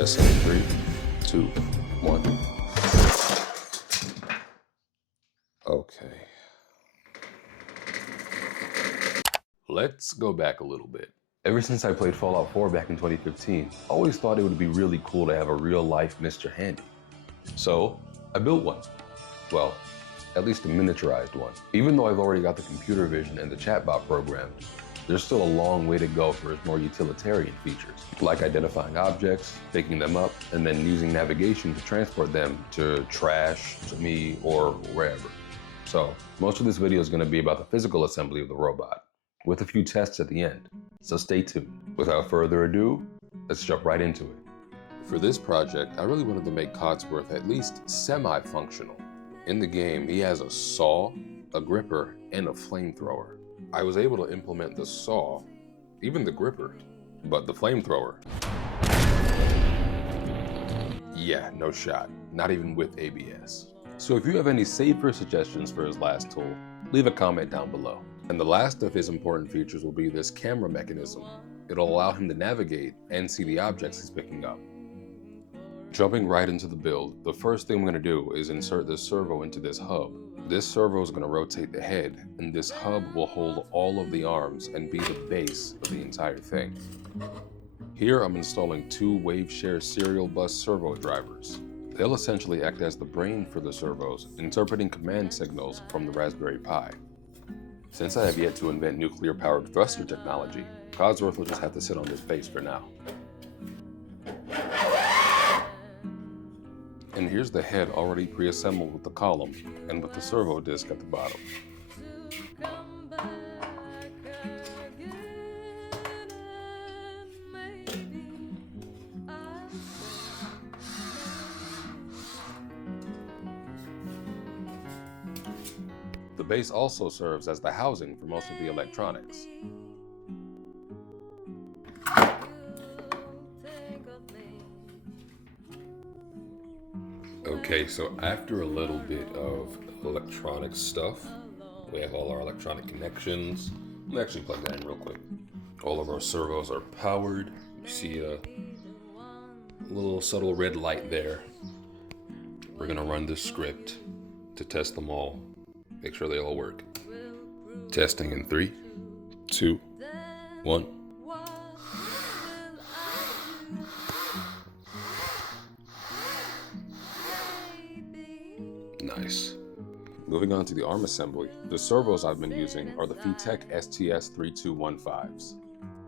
Testing in 3, 2, 1. Okay. Let's go back a little bit. Ever since I played Fallout 4 back in 2015, I always thought it would be really cool to have a real-life Mr. Handy. So, I built one. Well, at least a miniaturized one. Even though I've already got the computer vision and the chatbot programmed, there's still a long way to go for its more utilitarian features, like identifying objects, picking them up, and then using navigation to transport them to trash, to me, or wherever. So, most of this video is going to be about the physical assembly of the robot, with a few tests at the end, so stay tuned. Without further ado, let's jump right into it. For this project, I really wanted to make Codsworth at least semi-functional. In the game, he has a saw, a gripper, and a flamethrower. I was able to implement the saw, even the gripper, but the flamethrower, yeah, no shot, not even with ABS. So if you have any safer suggestions for his last tool, leave a comment down below. And the last of his important features will be this camera mechanism. It'll allow him to navigate and see the objects he's picking up. Jumping right into the build, the first thing I'm going to do is insert this servo into this hub. This servo is going to rotate the head, and this hub will hold all of the arms and be the base of the entire thing. Here I'm installing 2 WaveShare serial bus servo drivers. They'll essentially act as the brain for the servos, interpreting command signals from the Raspberry Pi. Since I have yet to invent nuclear-powered thruster technology, Codsworth will just have to sit on this base for now. And here's the head already pre-assembled with the column and with the servo disc at the bottom. The base also serves as the housing for most of the electronics. Okay, so after a little bit of electronic stuff, we have all our electronic connections. Let me actually plug that in real quick. All of our servos are powered. You see a little subtle red light there. We're gonna run this script to test them all. Make sure they all work. Testing in 3, 2, 1. Nice. Moving on to the arm assembly, the servos I've been using are the Fitech STS3215s.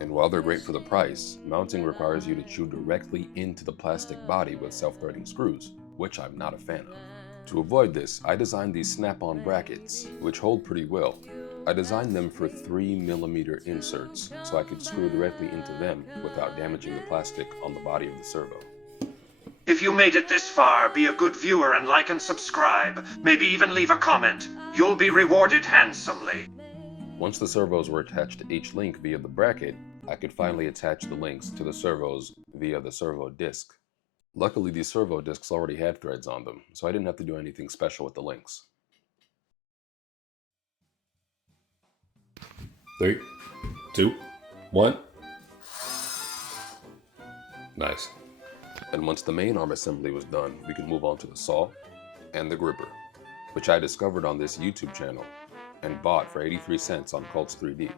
And while they're great for the price, mounting requires you to chew directly into the plastic body with self-threading screws, which I'm not a fan of. To avoid this, I designed these snap-on brackets, which hold pretty well. I designed them for 3mm inserts, so I could screw directly into them without damaging the plastic on the body of the servo. If you made it this far, be a good viewer and like and subscribe. Maybe even leave a comment. You'll be rewarded handsomely. Once the servos were attached to each link via the bracket, I could finally attach the links to the servos via the servo disc. Luckily, these servo discs already had threads on them, so I didn't have to do anything special with the links. 3, 2, 1. Nice. And once the main arm assembly was done, we could move on to the saw and the gripper, which I discovered on this YouTube channel and bought for 83 cents on Cults 3D.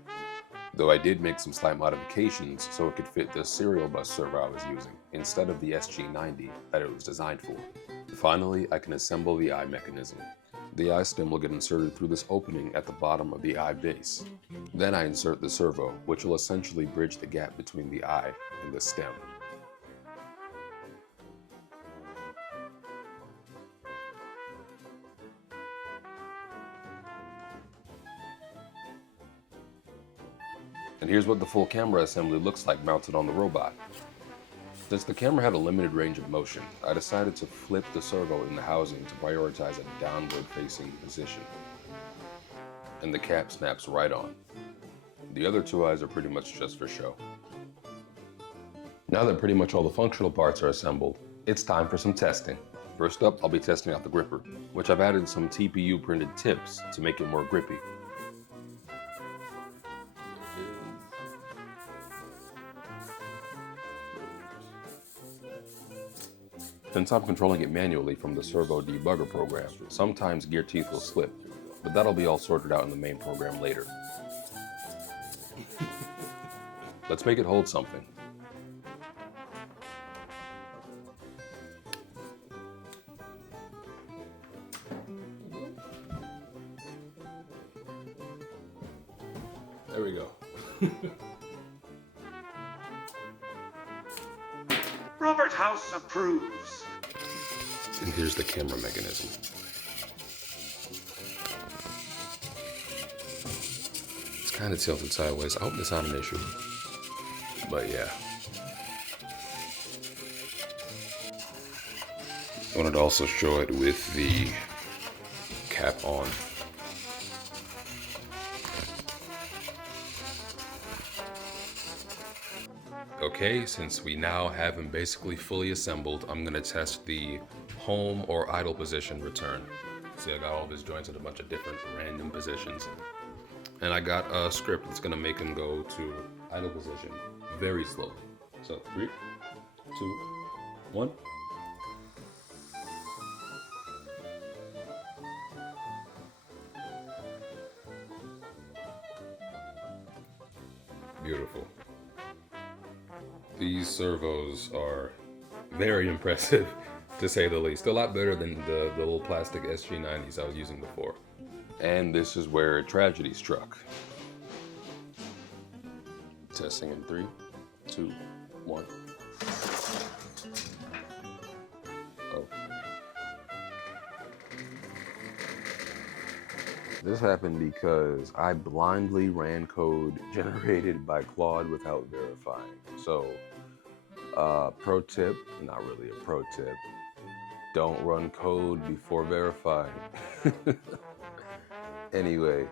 Though I did make some slight modifications so it could fit the serial bus servo I was using, instead of the SG90 that it was designed for. Finally, I can assemble the eye mechanism. The eye stem will get inserted through this opening at the bottom of the eye base. Then I insert the servo, which will essentially bridge the gap between the eye and the stem. And here's what the full camera assembly looks like mounted on the robot. Since the camera had a limited range of motion, I decided to flip the servo in the housing to prioritize a downward facing position. And the cap snaps right on. The other 2 eyes are pretty much just for show. Now that pretty much all the functional parts are assembled, it's time for some testing. First up, I'll be testing out the gripper, which I've added some TPU printed tips to make it more grippy. Since I'm controlling it manually from the servo debugger program, sometimes gear teeth will slip, but that'll be all sorted out in the main program later. Let's make it hold something. There we go. Robert House approves. And here's the camera mechanism. It's kind of tilted sideways. I hope that's not an issue. But yeah. I wanted to also show it with the cap on. Okay, since we now have him basically fully assembled, I'm gonna test the home or idle position return. See, I got all of his joints in a bunch of different random positions. And I got a script that's gonna make him go to idle position very slowly. So 3, 2, 1. Beautiful. These servos are very impressive, to say the least. A lot better than the little plastic SG90s I was using before. And this is where tragedy struck. Testing in 3, 2, 1. Oh. This happened because I blindly ran code generated by Claude without verifying. So, pro tip, not really a pro tip, don't run code before verifying. Anyway,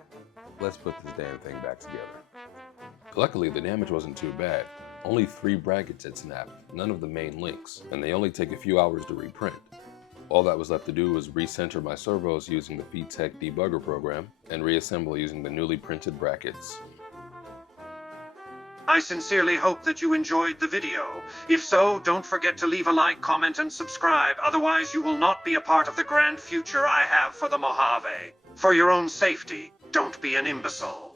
let's put this damn thing back together. Luckily, the damage wasn't too bad. Only 3 brackets had snapped, none of the main links, and they only take a few hours to reprint. All that was left to do was recenter my servos using the VTech debugger program and reassemble using the newly printed brackets. I sincerely hope that you enjoyed the video. If so, don't forget to leave a like, comment, and subscribe. Otherwise, you will not be a part of the grand future I have for the Mojave. For your own safety, don't be an imbecile.